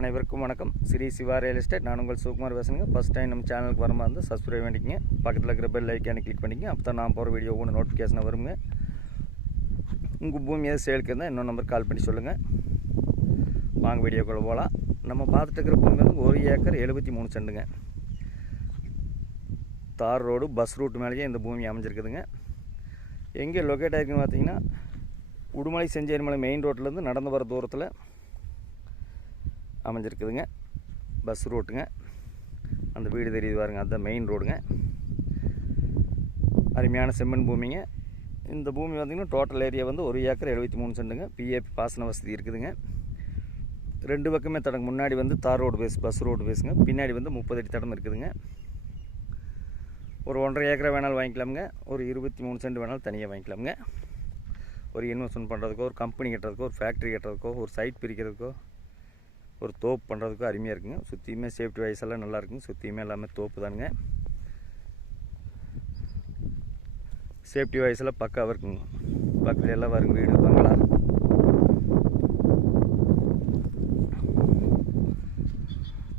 அனைவருக்கும் வணக்கம். Shri Siva real estate. நான் உங்கள் சுகுமார் பேசுகிறேங்க. ஃபஸ்ட் டைம் நம்ம சேனலுக்கு வரமா இருந்தால் சப்ஸ்கிரைப் பண்ணிக்கங்க. பக்கத்தில் இருக்கிற பெல் ஐக்கானை கிளிக் பண்ணிக்கங்க. அப்போ தான் நான் போகிற வீடியோ ஒன்று நோட்டிஃபிகேஷன் வருங்க. உங்கள் பூமி எதாவது சேலுக்கு இருந்தால் இன்னொரு நம்பர் கால் பண்ணி சொல்லுங்கள். வாங்க வீடியோக்குள்ளே போகலாம். நம்ம பார்த்துட்டு இருக்கிற பூமி வந்து 1 ஏக்கர் 73 செண்டுங்க. தார் ரோடு பஸ் ரூட் மேலேயே இந்த பூமி அமைஞ்சிருக்குதுங்க. எங்கே லொக்கேட் ஆகிருக்குன்னு பார்த்தீங்கன்னா, உடுமலை செஞ்சேரிமலை மெயின் ரோட்லேருந்து நடந்து வர தூரத்தில் அமைஞ்சிருக்குதுங்க. பஸ் ரூட்டுங்க. அந்த வீடு தெரியுது பாருங்க, அதுதான் மெயின் ரோடுங்க. அருமையான செம்மண் பூமிங்க. இந்த பூமி பார்த்திங்கன்னா டோட்டல் ஏரியா வந்து 1 ஏக்கர் 73 செண்டுங்க. பிஏபி பாசன வசதி இருக்குதுங்க. 2 பக்கமே தடம். முன்னாடி வந்து தார் ரோடு பேஸ், பஸ் ரோடு பேஸுங்க. பின்னாடி வந்து 30 அடி தடம் இருக்குதுங்க. ஒரு 1.5 ஏக்கரை வேணாலும் வாங்கிக்கலாமுங்க. ஒரு 23 சென்ட் வேணாலும் தனியாக வாங்கிக்கலாமுங்க. ஒரு இன்வெஸ்ட்மெண்ட் பண்ணுறதுக்கோ, ஒரு கம்பெனி கட்டுறதுக்கோ, ஒரு ஃபேக்ட்ரி கட்டுறதுக்கோ, ஒரு சைட் பிரிக்கிறதுக்கோ, ஒரு தோப்பு பண்ணுறதுக்கும் அருமையாக இருக்குங்க. சுற்றியுமே சேஃப்டி வைஸ் எல்லாம் நல்லா இருக்குங்க. சுற்றியுமே எல்லாமே தோப்பு தானுங்க. சேஃப்டி வைஸ் எல்லாம் பக்காவாக இருக்குங்க. பக்கத்துல எல்லாம் வருங்க வீடு, பங்களா,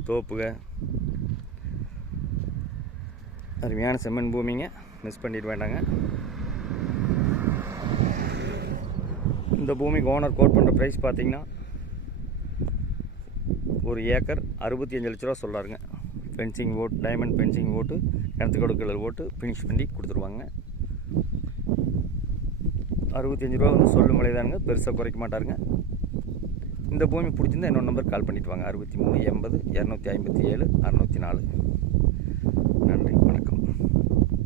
தோப்புங்க. அருமையான செம்மண் பூமிங்க. மிஸ் பண்ணிட வேண்டாங்க. இந்த பூமிக்கு ஓனர் கோட் பண்ணுற ப்ரைஸ் பார்த்தீங்கன்னா 1 ஏக்கர் 65 லட்ச ரூபா சொல்கிறாருங்க. ஃபென்சிங் ஓட்டு, டைமண்ட் ஃபென்சிங் ஓட்டு, கிணத்து கொடுக்கல் ஓட்டு ஃபினிஷ் பண்ணி கொடுத்துருவாங்க. 65 ரூபா வந்து சொல்லும் விலைதானுங்க, பெருசாக குறைக்க மாட்டாருங்க. இந்த பூமி பிடிச்சிருந்தா இன்னொரு நம்பர் கால் பண்ணிட்டு வாங்க. 63 80 257 604. நன்றி, வணக்கம்.